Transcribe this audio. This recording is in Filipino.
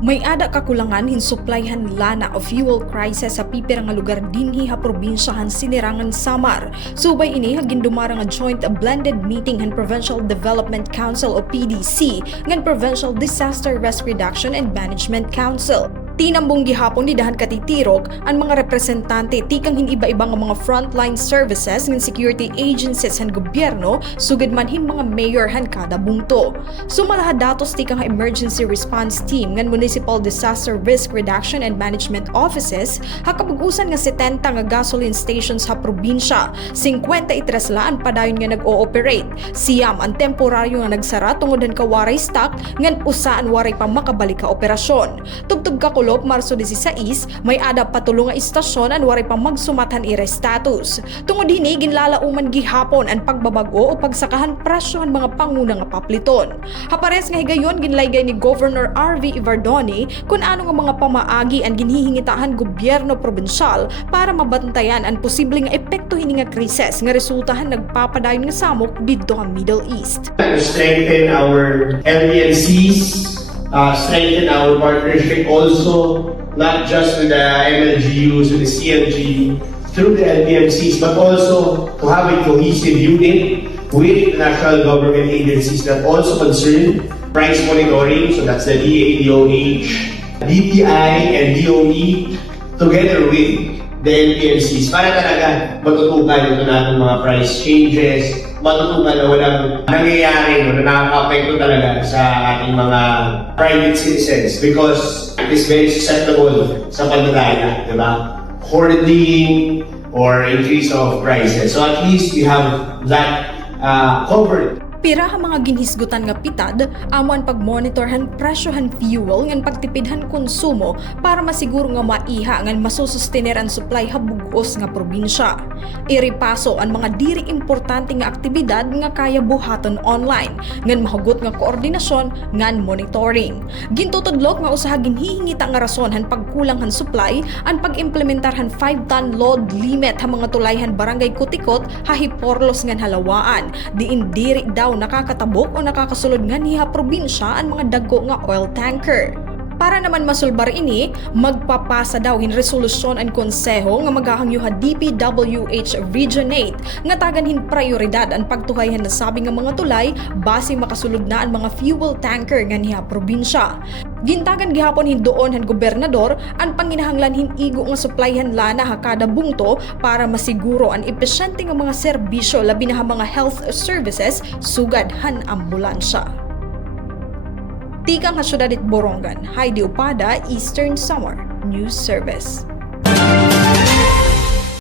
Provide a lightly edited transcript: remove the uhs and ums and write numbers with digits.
May ada kakulangan hin supplyhan lana o fuel crisis sa pipira nga lugar dinhi ha probinsyahan Sinirangan Samar. Subay ini hagin dumara nga joint blended meeting han Provincial Development Council o PDC ngan Provincial Disaster Risk Reduction and Management Council. Tinambong gihapon ni dahan katitirok ang mga representante tikang hiniba-iba nga mga frontline services ng security agencies han gobyerno sugad man him mga mayor han kada bungto. Sumalaha datos tikang emergency response team ngan Municipal Disaster Risk Reduction and Management Offices hakapag-usan nga 70 nga gasoline stations sa probinsya. 53 laan padayon nga nag-ooperate. Siyam ang temporaryo nga nagsara tungod han kawaray stock ngan usaan waray pa makabalik ka operasyon. Tugtog kakulo Marso 16, may ada patulong nga istasyon ang waray pa magsumatan ire status. Tungod hini ginlalauman gihapon ang pagbabago o pagsakahan presyo ang mga panguna nga papliton. Hapares nga higayon ginlaygay ni Governor R.V. Ivardoni kung ano nga mga pamaagi ang ginhihingitahan gobyerno probinsyal para mabantayan ang posibleng epekto hini nga krisis nga resultahan nagpapadayon nga samok didto sa Middle East. To strengthen our LTNCs, strengthen our partnership also, not just with the MLGUs, with the CLG, through the LTMCs, but also to have a cohesive unit with national government agencies that also concern price monitoring, so that's the DA, DOH, DTI, and DOE, together with the LTMCs, para talaga matutukan ito natin mga price changes, matutukan na walang nangyayari na nakaka-apekto talaga sa ating mga private citizens because it is very susceptible sa pagdadaya, di ba? Hoarding or increase of prices. So at least we have that covered. Pira ha mga ginhisgutan nga pitad, amuan pagmonitorhan presyohan fuel ngan pagtipidhan konsumo para masiguro nga maiha ngan masusustener ang supply ha bugos nga probinsya. Iripaso ang mga diri importante nga aktibidad nga kaya buhaton online ngan mahugot nga koordinasyon ngan monitoring. Gintutudlok nga usaha ginhihingita nga rason han pagkulang han supply ang pag-implementarhan 5-ton load limit ha mga tulayhan barangay Kutikot ha hiporlos ngan halawaan. Diin diri daw nakakatabok o nakakasulod nga niha probinsya ang mga dagko nga oil tanker. Para naman masulbar ini, magpapasa daw hin resolusyon ang konseho nga magahangyuha DPWH Region 8 nga taganhin prioridad ang pagtuhayhan na sabi nga mga tulay base makasulod na ang mga fuel tanker nga niha probinsya. Gintagan gihapon hindoon han gobernador ang panginahanglan hinigo nga supplyhan lana ha kada bungto para masiguro ang epesyente nga mga serbisyo labi na mga health services sugad han ambulansya. Tikang ha Syudad Borongan, Heidi Upada, Eastern Samar News Service.